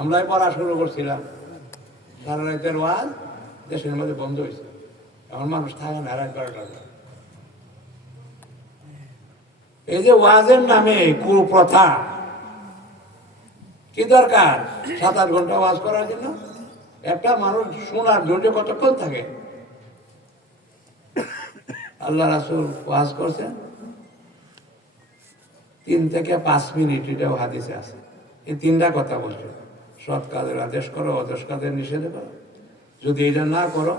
আমরাই পড়া শুরু করছিলাম সারা রাতের ওয়াজ দেশের মধ্যে বন্ধ হয়েছে। এখন মানুষ থাকে না, রাত বারোটা এই যে ওয়াজের নামে কুপ্রথা, কি দরকার? সাত আট ঘণ্টা ওয়াজ করার জন্য? একটা মানুষ শোনার ধৈর্য কতক্ষণ থাকে? আল্লাহ রাসুল ওয়াজ করছেন। তিন থেকে পাঁচ মিনিট এটাও হাদিসে আছে। এই তিনটা কথা বলছে সৎ কাজের আদেশ করো, অদেশ কাজের নিষেধ করো। যদি এটা না করো,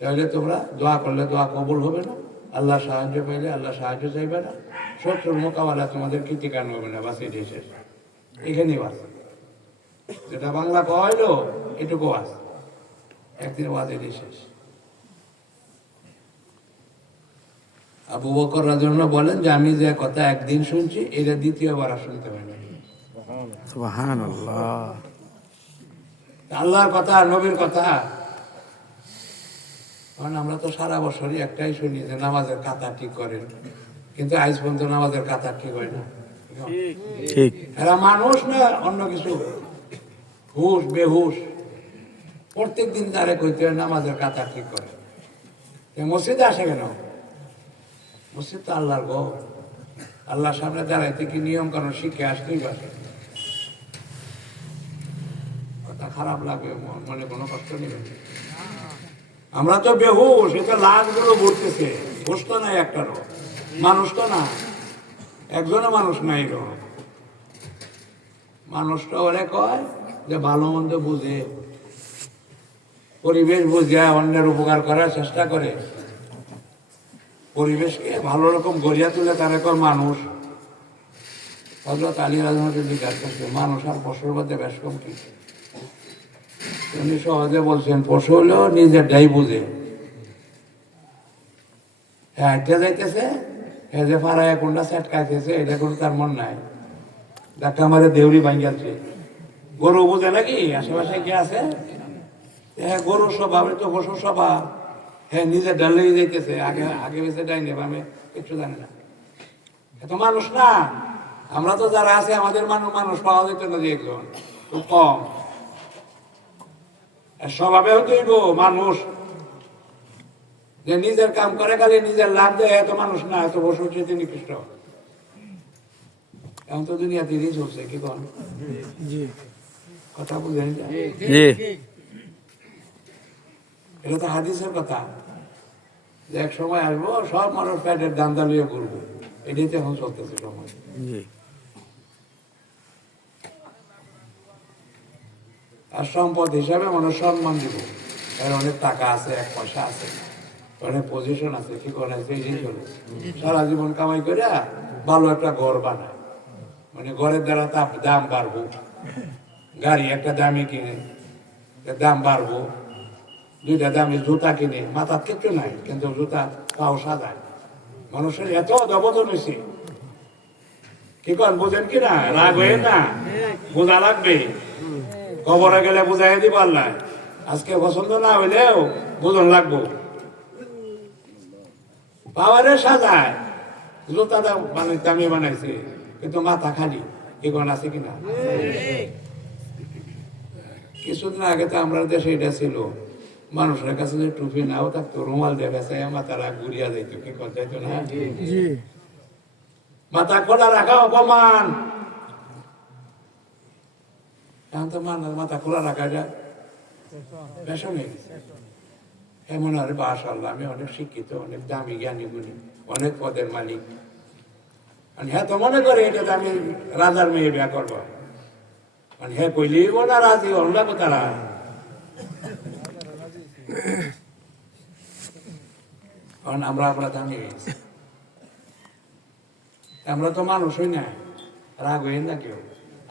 তাহলে তোমরা দোয়া করলে দোয়া কবুল হবে না। আল্লাহ সাহায্য পাইলে আল্লাহ সাহায্য চাইবে না। শত্রুর মোকাবেলা তোমাদের কৃতিকান হবে না বাস শেষ। এখানেই বাস। যেটা বাংলা কয়লো এটুকু আস একদিন ওয়াজ শেষ। আবু বকর রাজন বলেন যে, আমি যে কথা একদিন শুনছি, এটা দ্বিতীয়বার আর শুনতে পারি আল্লাহর কথা নবীর কথা। কারণ আমরা তো সারা বছরই একটাই শুনি যে নামাজের কাতা ঠিক করেন। কিন্তু আজ পর্যন্ত নামাজের কাতা ঠিক হয় না। ঠিক। এরা মানুষ না অন্য কিছু। হুশ বেহুশ। প্রত্যেক দিন তারে কইতে হয় নামাজের কাতা ঠিক করে মসজিদে আসে কেন? মসজিদ তো আল্লাহর গো আল্লাহর সামনে দাঁড়াইতে কি নিয়ম কারণ শিখে আসতেই পারে। কথা খারাপ লাগে, ম- মনে কোনো কষ্ট নেই। আমরা তো বেহুশ এটা লাশগুলো ঘুরতেছে হুশ তো নাই একটারও। মানুষ তো না একজনও মানুষ নাই মানুষটা ওরে কয় যে ভালো মন্দ বুঝে। পরিবেশ বুঝে, অন্যের উপকার করার চেষ্টা করে। পরিবেশকে ভালো রকম গড়িয়া তুলে তার কয় মানুষ। হজরত আলী রাজনীতি করছে, মানুষ আর পশুর মধ্যে বেশ কম উনি সহজে বলছেন, পশু হলেও নিজেরটাই বুঝে। হ্যাঁ যাইতেছে হ্যাঁ যে ফারায় কোনটা সেট এটা কোনো তার মন নাই। ডাক্তার আমাদের দেউরি ভাঙ্গাচ্ছে গরু বুঝে নাকি? আশেপাশে কে আছে? হ্যাঁ গরু স্বভাব তো পশু স্বভাব। হ্যাঁ নিজে ডালেই যাইতেছে। আগে আগে বেঁচে ডাইনি আমি কিছু জানি না। এত মানুষ না। আমরা তো যারা আছে, আমাদের মানুষ মানুষ পাওয়া যেত না যে একজন। খুব কম। আর স্বভাবেও তৈব মানুষ। যে নিজের কাম করে খালি নিজের লাভ দেয় এত মানুষ না এত বসে হচ্ছে নিকৃষ্ট এখন তো দুনিয়া দিনই চলছে কি কন? কথা বুঝেন জি এটা তো হাদিসের কথা। যে এক সময় আসব সব মানুষ প্যাটের দাম দামিয়ে করব এটাই তো এখন চলতেছে সময় জি আর সম্পদ হিসাবে মানুষ সম্মান দিব। এর অনেক টাকা আছে, এক পয়সা আছে। অনেক পজিশন আছে, কি করে এই চলে সারা জীবন কামাই করে ভালো একটা ঘর বানায়। মানে ঘরের দ্বারা তার দাম বাড়বো। গাড়ি একটা দামি কিনে দাম বাড়বো। দুইটা দামি জুতা কিনে, মাথার কিচ্ছু নাই, কিন্তু জুতা পাও সাদায় মানুষের এত দবদন হয়েছে। কি কর বোঝেন কিনা রাগ হয়ে না? বোঝা লাগবে। কবরে গেলে বুঝাই দিব আল্লাহ আজকে পছন্দ না হইলেও বুঝন লাগবো। পাওয়ারে সাজায়। জুতাটা মানে দামি বানাইছে কিন্তু মাথা খালি। এগুন আছে কিনা? কিছুদিন আগে তো আমরা দেশে এটা ছিল। মানুষের কাছে যে টুপি নাও থাকতো রুমাল দেখাছে মাথারা ঘুরিয়া যাইতো কি কথা যাইতো না? মাথা খোলা রাখা অপমান। এখন তো মানুষ মাথা খোলা রাখা যায়। ফ্যাশন এমন আর বাসাল্লাহ আমি অনেক শিক্ষিত, অনেক দামি জ্ঞানী গুণী, অনেক পদের মালিক। মানে হ্যাঁ তো মনে করে এটা তো আমি রাজার মেয়ে বিয়া করব। মানে হ্যাঁ কইলি না রাজি, অন্য তারা কারণ আমরা আমরা দামি আমরা তো মানুষই না রাগ হই না কেউ।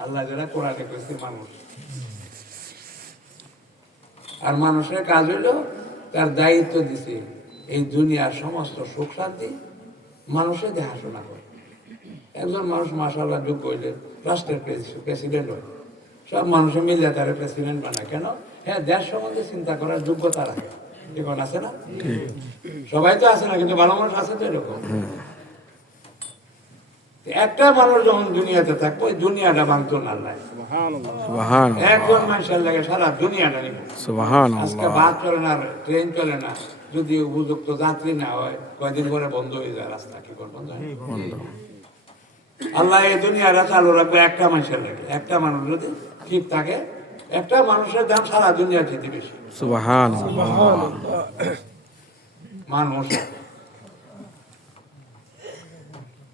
আল্লাহ যারা কোরআনে করেছে মানুষ। আর মানুষের কাজ হইল তার দায়িত্ব দিছে এই দুনিয়ার সমস্ত সুখ শান্তি মানুষের দেখাশোনা করে। একজন মানুষ মাসাল্লাহ যোগ্য হইলে রাষ্ট্রের প্রেসিডেন্ট হয়। সব মানুষে মিলে তারা প্রেসিডেন্ট বানায়। কেন? হ্যাঁ দেশ সম্বন্ধে চিন্তা করার যোগ্যতা রাখে। এখন আছে না? সবাই তো আছে না কিন্তু ভালো মানুষ আছে তো এরকম। একটা মানুষ যখন দুনিয়াতে থাকব ওই দুনিয়াটা ভাঙতো না আল্লাহ একজন মানুষের লাগে সারা দুনিয়াটা নিব। আজকে বাস চলে না ট্রেন চলে না যদি উপযুক্ত যাত্রী না হয় কয়দিন পরে বন্ধ হয়ে যায় রাস্তা কি বন্ধ আল্লাহ এই দুনিয়াটা চালু রাখবে একটা মানুষের লাগে। একটা মানুষ যদি ঠিক থাকে একটা মানুষের দাম সারা দুনিয়া যেতে বেশি। মানুষ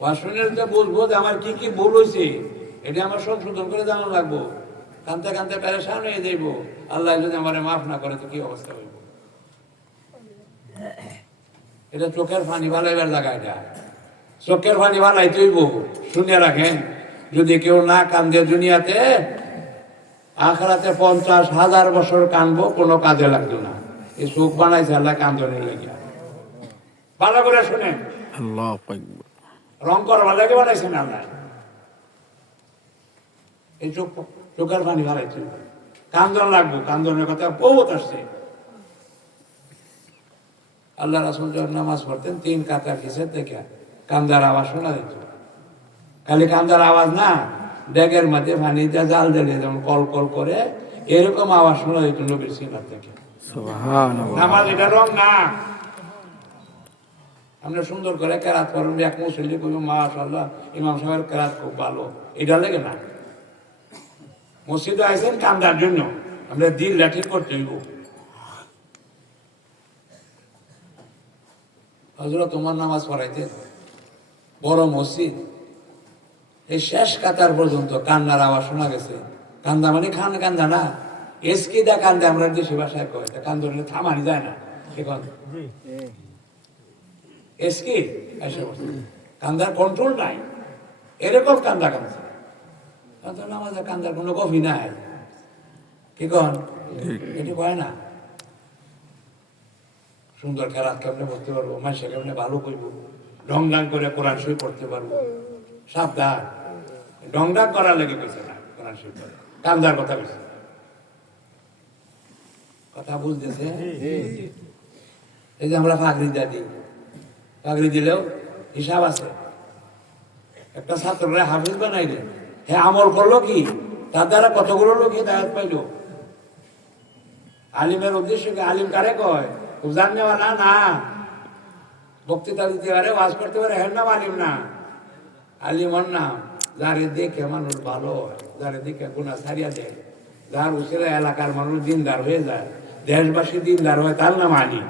ওয়াশরুমের যে বুঝব যে আমার কি কি ভুল হয়েছে, এটা আমার সংশোধন করে জানা লাগবো। কানতে কানতে প্যারেশান হয়ে যাইব। আল্লাহ যদি আমার মাফ না করে, তো কি অবস্থা হইব? এটা চোখের পানি ভালাইবার জায়গা এটা। চোখের পানি ভালাই তৈব শুনে রাখেন। যদি কেউ না কান্দে দুনিয়াতে, আখরাতে পঞ্চাশ হাজার বছর কানবো, কোনো কাজে লাগতো না। এই চোখ বানাইছে, আল্লাহ কান্দনের লেগে ভালো করে শুনেন। আল্লাহু রং করবার লাগে বানাইছেন আল্লাহ এই চোখ চোখের পানি বাড়াইছে কান্দন লাগবো কান্দনের কথা বহুত আসছে। আল্লাহ রাসুল যখন নামাজ পড়তেন তিন কাতা কিসের থেকে কান্দার আওয়াজ শোনা যেত। খালি কান্দার আওয়াজ না ডেগের মধ্যে পানিতে জাল দিলে যেমন কল কল করে এরকম আওয়াজ শোনা যেত নবীর সিনার থেকে। নামাজ এটা রং না। আমরা সুন্দর করে কেরাত করেন, এক মুসল্লি কবি মাশাল্লাহ ইমাম সাহেবের কেরাত খুব ভালো। এটা লেগে না। মসজিদে আইসেন কান্দার জন্য। আমরা দিল লাঠি করতে হইব। হজরত তোমার নামাজ পড়াইতে বড় মসজিদ। এই শেষ কাতার পর্যন্ত কান্নার আওয়াজ শোনা গেছে। কান্দা মানে খান কান্দা না। এসকি দা কান্দে আমরা দেশি ভাষায় কয় কান্দনে থামানি যায় না। এখন এসকি? এসে বসে। কান্দার কন্ট্রোল নাই। এরকম কান্দা কান্দা আমাদের কান্দার কোনো কফি নাই। কি কন? এটি কয় না? সুন্দর খেলার কেমনে পড়তে পারব? মাসে কেমনে ভালো করব? ডং ডাং করে কোরআন শরীফ পড়তে পারব? সাবধান। ডং ডাং করার লেগে কইছে না কোরআন শরীফ পড়ে। কান্দার কথা কইছে। কথা বুঝতেছে এই যে আমরা ফাঁকরি দাদি চাকরি দিলেও হিসাব আছে। একটা ছাত্ররা হাফিজ বানাইলে। হ্যাঁ আমল করল কি? তার দ্বারা কতগুলো লোক হিদায়ত পাইলো? আলিমের উদ্দেশ্য কি আলিম কারে কয়? উজান নেওয়া না? না। বক্তৃতা দিতে পারে, ওয়াজ করতে পারে হ্যাঁ নাম আলিম না। আলিম ওর নাম যারে দেখে মানুষ ভালো হয়, যারে দেখে গুণা ছাড়িয়া দেয়। যার উচিরা এলাকার মানুষ দিনদার হয়ে যায়। দেশবাসী দিনদার হয়, তার নাম আলিম।